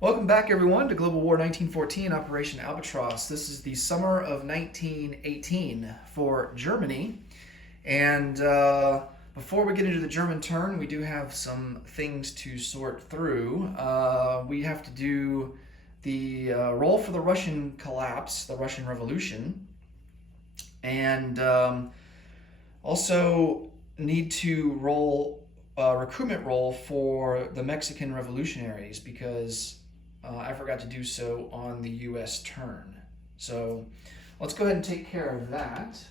Welcome back, everyone, to Global War 1914, Operation Albatross. This is the summer of 1918 for Germany. And before we get into the German turn, we do have some things to sort through. We have to do the roll for the Russian collapse, the Russian Revolution, and also need to roll a recruitment roll for the Mexican revolutionaries because I forgot to do so on the U.S. turn. So let's go ahead and take care of that.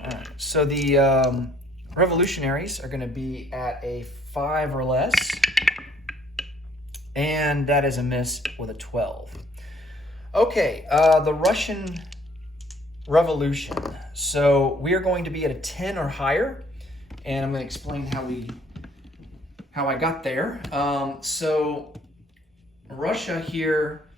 All right. So the revolutionaries are going to be at a 5 or less, and that is a miss with a 12. Okay, the Russian Revolution. So we are going to be at a 10 or higher, and I'm going to explain how I got there. So Russia here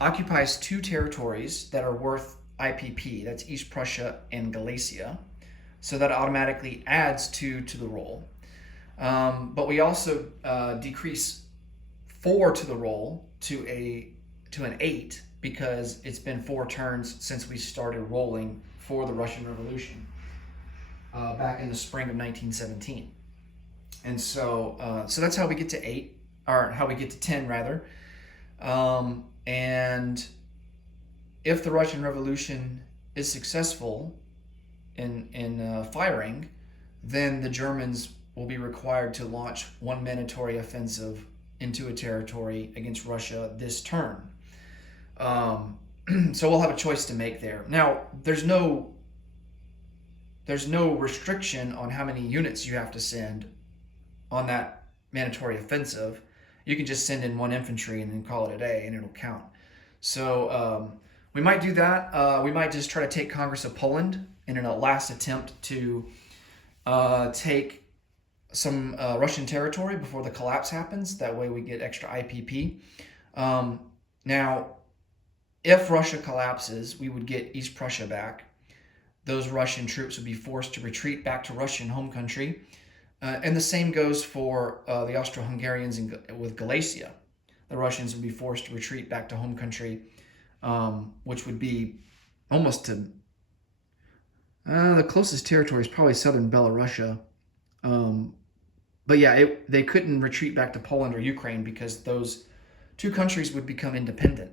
occupies two territories that are worth IPP. That's East Prussia and Galicia. So that automatically adds 2 to the roll. But we also decrease 4 to the roll to an 8 because it's been 4 turns since we started rolling for the Russian Revolution back in the spring of 1917. And so that's how we get to 8, or how we get to 10 rather. And if the Russian Revolution is successful in firing, then the Germans will be required to launch one mandatory offensive into a territory against Russia this turn. So we'll have a choice to make there. Now, there's no restriction on how many units you have to send on that mandatory offensive. You can just send in 1 infantry and then call it a day, and it'll count. So we might do that. We might just try to take Congress of Poland in a last attempt to take some Russian territory before the collapse happens. That way we get extra IPP. Now, if Russia collapses, we would get East Prussia back. Those Russian troops would be forced to retreat back to Russian home country. And the same goes for the Austro-Hungarians with Galicia. The Russians would be forced to retreat back to home country, which would be almost to the closest territory is probably southern Belarusia. But yeah, they couldn't retreat back to Poland or Ukraine because those two countries would become independent.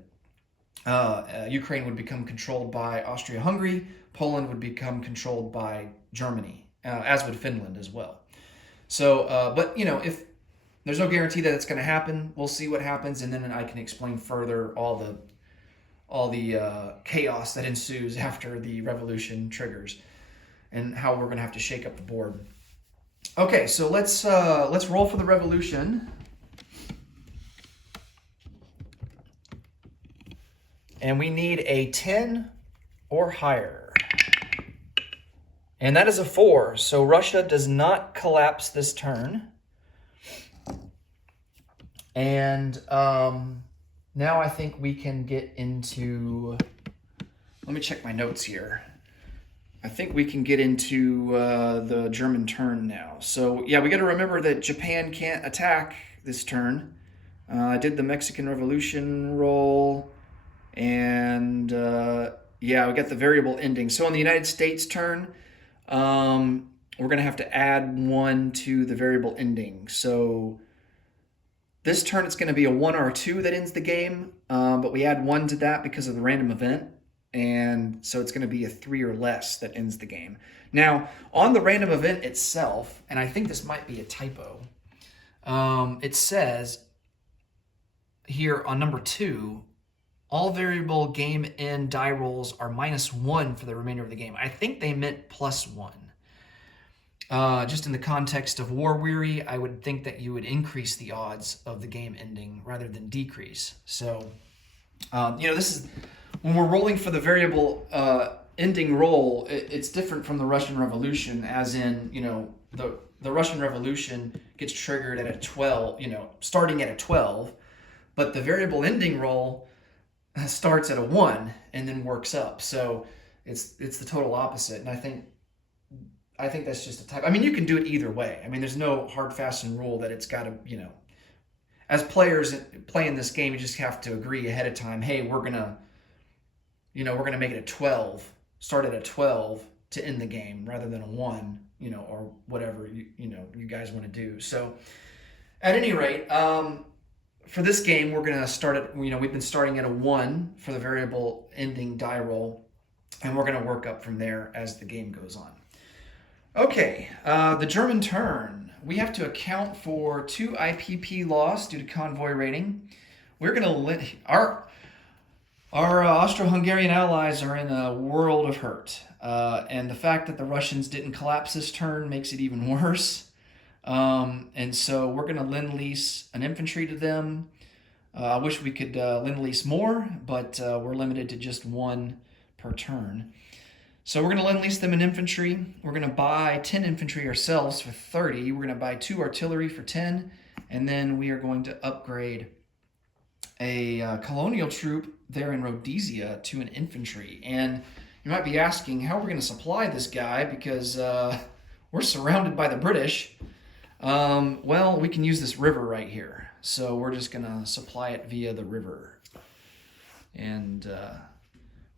Ukraine would become controlled by Austria-Hungary. Poland would become controlled by Germany, as would Finland as well. So, but if there's no guarantee that it's going to happen, we'll see what happens, and then I can explain further all the chaos that ensues after the revolution triggers, and how we're going to have to shake up the board. Okay, so let's roll for the revolution. And we need a 10 or higher. And that is a 4. So Russia does not collapse this turn. And now I think we can get into... Let me check my notes here. I think we can get into the German turn now. So yeah, we got to remember that Japan can't attack this turn. I did the Mexican Revolution roll. And yeah, we got the variable ending. So on the United States turn, we're going to have to add 1 to the variable ending. So this turn it's going to be a 1 or a 2 that ends the game, but we add 1 to that because of the random event. And so it's going to be a 3 or less that ends the game. Now, on the random event itself, and I think this might be a typo, it says here on number 2, all variable game end die rolls are -1 for the remainder of the game. I think they meant +1. Just in the context of War Weary, I would think that you would increase the odds of the game ending rather than decrease. So, this is when we're rolling for the variable ending roll. It's different from the Russian Revolution, as in the Russian Revolution gets triggered at a 12, starting at a 12, but the variable ending roll starts at a 1 and then works up. So it's the total opposite. And I think that's just a type. I mean, you can do it either way. I mean, there's no hard, fast, and rule that it's got to, as players playing this game, you just have to agree ahead of time. Hey, we're gonna make it a 12. Start at a 12 to end the game rather than a 1, or whatever you guys want to do. So, at any rate, for this game, we're gonna start at we've been starting at a 1 for the variable ending die roll, and we're gonna work up from there as the game goes on. Okay, the German turn. We have to account for 2 IPP loss due to convoy raiding. We're gonna our Austro-Hungarian allies are in a world of hurt, and the fact that the Russians didn't collapse this turn makes it even worse. And so we're gonna lend-lease an infantry to them. I wish we could lend-lease more, but we're limited to just 1 per turn. So we're going to lend-lease them an infantry. We're going to buy 10 infantry ourselves for 30. We're going to buy 2 artillery for 10. And then we are going to upgrade a colonial troop there in Rhodesia to an infantry. And you might be asking, how are we going to supply this guy? Because we're surrounded by the British. Well, we can use this river right here. So we're just going to supply it via the river. And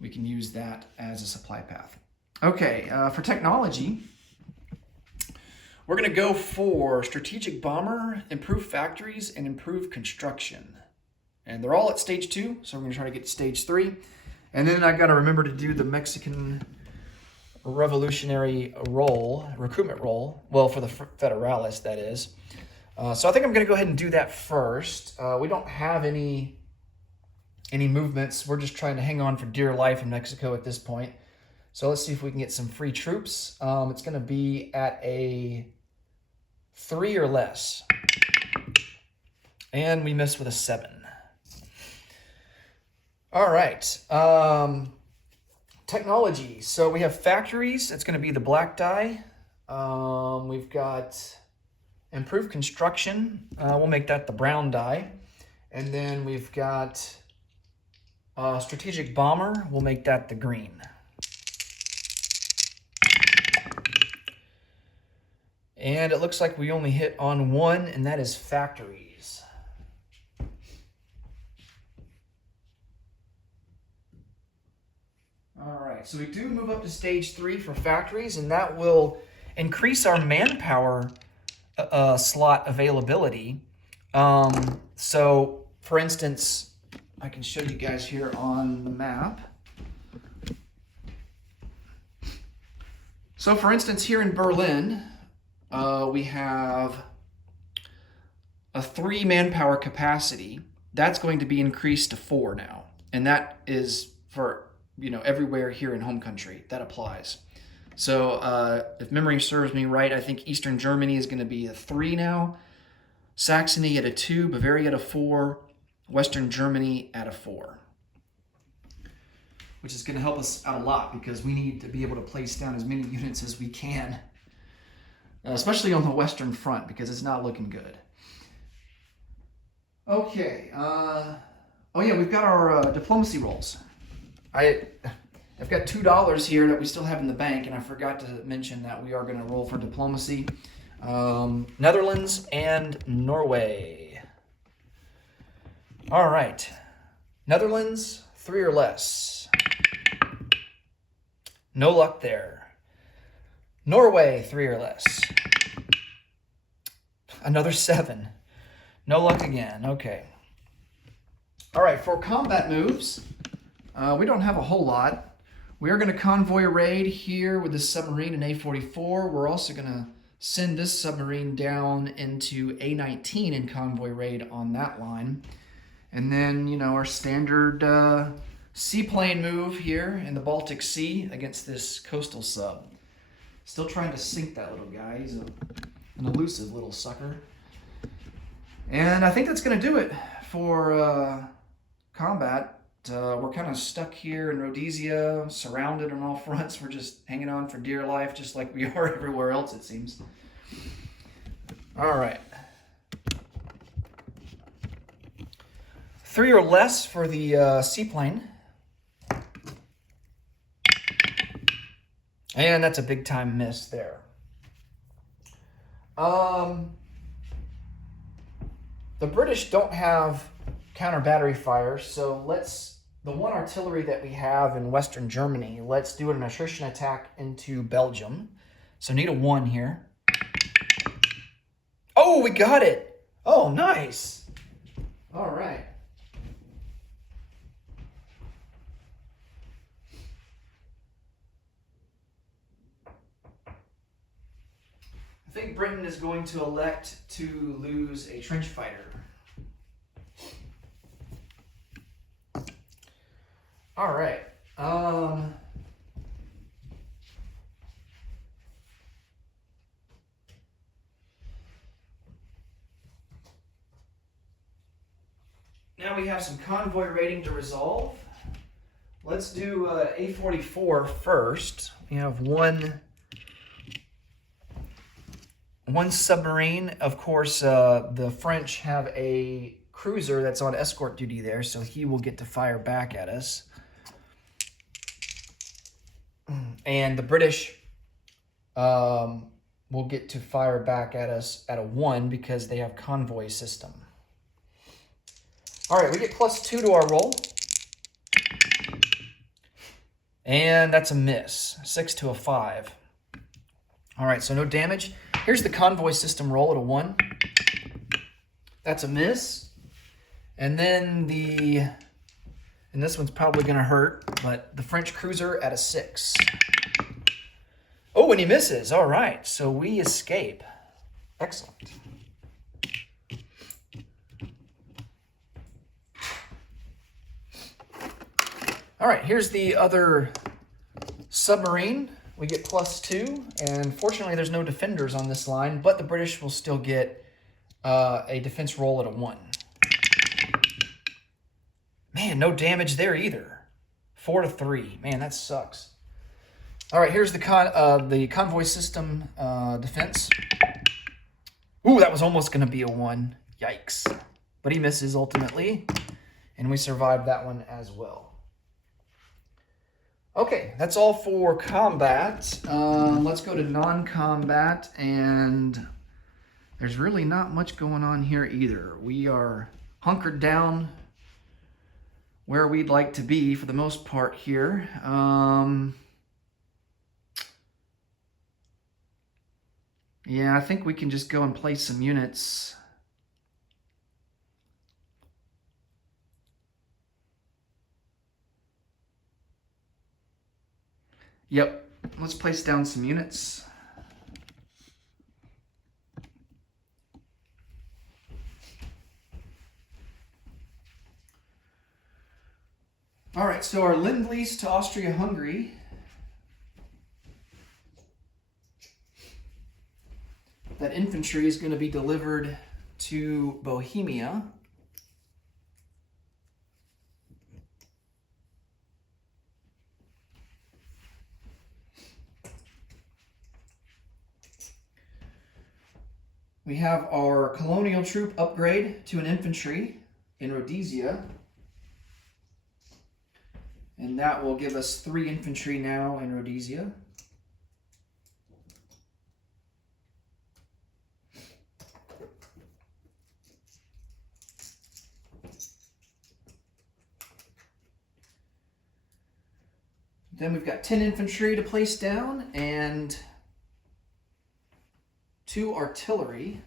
we can use that as a supply path. Okay, for technology, we're going to go for strategic bomber, improved factories, and improved construction. And they're all at stage 2, so we're going to try to get to stage 3. And then I got to remember to do the Mexican revolutionary recruitment roll. Well, for the Federales, that is. So I think I'm going to go ahead and do that first. We don't have any movements. We're just trying to hang on for dear life in Mexico at this point. So let's see if we can get some free troops. It's going to be at a 3 or less. And we missed with a 7. All right. Technology. So we have factories. It's going to be the black die. We've got improved construction. We'll make that the brown die. And then we've got strategic bomber, we'll make that the green. And it looks like we only hit on 1, and that is factories. All right, so we do move up to stage 3 for factories, and that will increase our manpower slot availability. So, for instance, I can show you guys here on the map. So for instance, here in Berlin, we have a 3 manpower capacity. That's going to be increased to 4 now. And that is for, everywhere here in home country. That applies. So if memory serves me right, I think Eastern Germany is going to be a 3 now. Saxony at a 2, Bavaria at a 4, Western Germany at a 4, which is going to help us out a lot because we need to be able to place down as many units as we can, especially on the Western Front because it's not looking good. Okay. Oh yeah, we've got our diplomacy rolls. I've got $2 here that we still have in the bank, and I forgot to mention that we are going to roll for diplomacy. Netherlands and Norway. All right, Netherlands, 3 or less. No luck there. Norway, 3 or less. Another 7. No luck again. Okay. All right, for combat moves, we don't have a whole lot. We are going to convoy raid here with the submarine in A44. We're also going to send this submarine down into A19 in convoy raid on that line. And then, our standard seaplane move here in the Baltic Sea against this coastal sub. Still trying to sink that little guy. He's an elusive little sucker. And I think that's going to do it for combat. We're kind of stuck here in Rhodesia, surrounded on all fronts. We're just hanging on for dear life, just like we are everywhere else, it seems. All right. 3 or less for the seaplane. And that's a big time miss there. The British don't have counter battery fire, so the one artillery that we have in Western Germany, let's do an attrition attack into Belgium. So need a 1 here. Oh, we got it. Oh, nice. All right. I think Britain is going to elect to lose a trench fighter. All right. Now we have some convoy rating to resolve. Let's do A44 first. We have one submarine. Of course, the French have a cruiser that's on escort duty there, so he will get to fire back at us. And the British will get to fire back at us at a 1 because they have convoy system. All right, we get +2 to our roll. And that's a miss. 6 to a 5. All right, so no damage. Here's the convoy system roll at a 1. That's a miss. And then and this one's probably going to hurt, but the French cruiser at a 6. Oh, and he misses. All right, so we escape. Excellent. All right, here's the other submarine. We get +2, and fortunately there's no defenders on this line, but the British will still get a defense roll at a 1. Man, no damage there either. 4 to 3. Man, that sucks. All right, here's the convoy system defense. Ooh, that was almost going to be a 1. Yikes. But he misses ultimately, and we survived that one as well. Okay, that's all for combat. Let's go to non-combat, and there's really not much going on here either. We are hunkered down where we'd like to be for the most part here. Yeah, I think we can just go and place some units. Yep, let's place down some units. All right, so our Lend-Lease to Austria-Hungary. That infantry is going to be delivered to Bohemia. We have our colonial troop upgrade to an infantry in Rhodesia. And that will give us 3 infantry now in Rhodesia. Then we've got 10 infantry to place down and 2 artillery.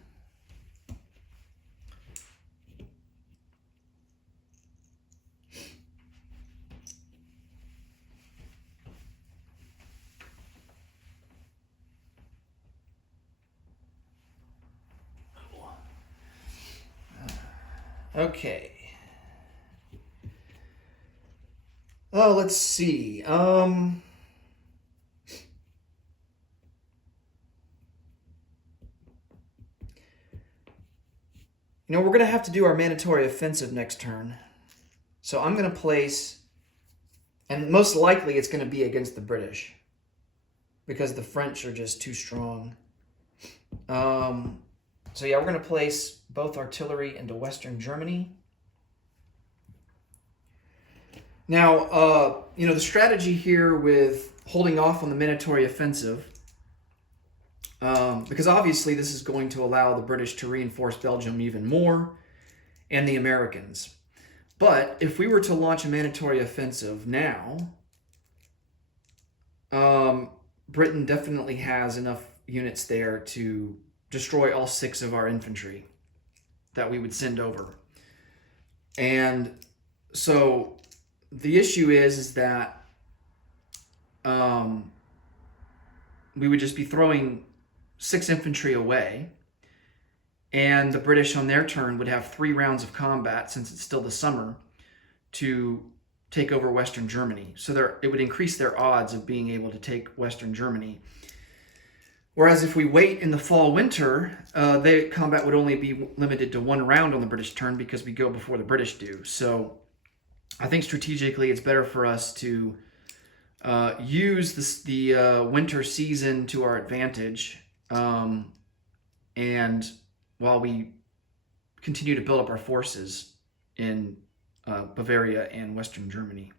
Okay. Oh, let's see. We're going to have to do our mandatory offensive next turn. So I'm going to place, and most likely it's going to be against the British because the French are just too strong. So yeah, we're going to place both artillery into Western Germany. Now, the strategy here with holding off on the mandatory offensive, because obviously this is going to allow the British to reinforce Belgium even more and the Americans. But if we were to launch a mandatory offensive now, Britain definitely has enough units there to destroy all 6 of our infantry that we would send over. And so the issue is that we would just be throwing 6 infantry away, and the British on their turn would have 3 rounds of combat, since it's still the summer, to take over Western Germany. So it would increase their odds of being able to take Western Germany. Whereas if we wait in the fall-winter, the combat would only be limited to 1 round on the British turn, because we go before the British do. So I think strategically it's better for us to use the winter season to our advantage, and while we continue to build up our forces in Bavaria and Western Germany.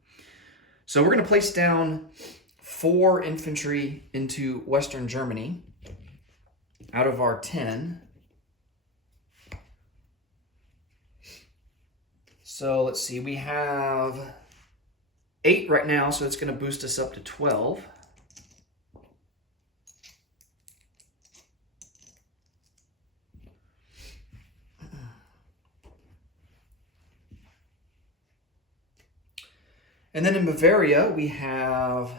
So we're going to place down 4 infantry into Western Germany out of our 10. So let's see, we have 8 right now, so it's going to boost us up to 12. And then in Bavaria, we have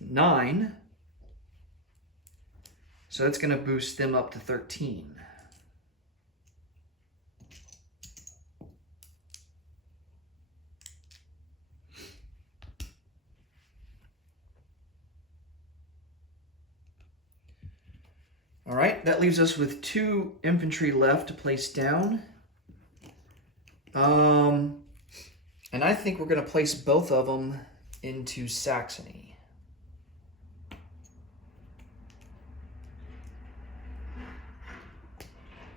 9. So that's going to boost them up to 13. All right, that leaves us with 2 infantry left to place down. And I think we're going to place both of them into Saxony.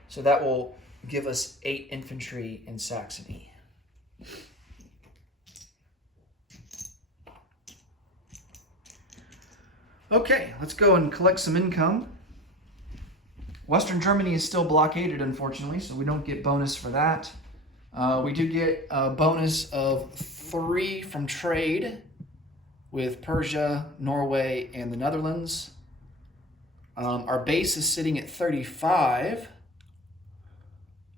So that will give us 8 infantry in Saxony. Okay, let's go and collect some income. Western Germany is still blockaded, unfortunately, so we don't get bonus for that. We do get a bonus of 3 from trade with Persia, Norway, and the Netherlands. Our base is sitting at 35.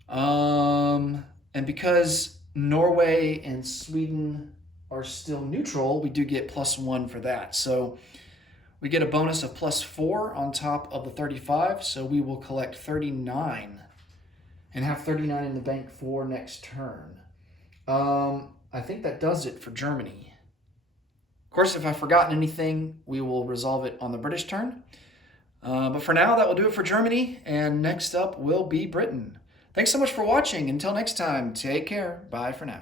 And because Norway and Sweden are still neutral, we do get +1 for that. So we get a bonus of +4 on top of the 35, so we will collect 39 and have 39 in the bank for next turn. I think that does it for Germany. Of course, if I've forgotten anything, we will resolve it on the British turn. But for now, that will do it for Germany, and next up will be Britain. Thanks so much for watching. Until next time, take care. Bye for now.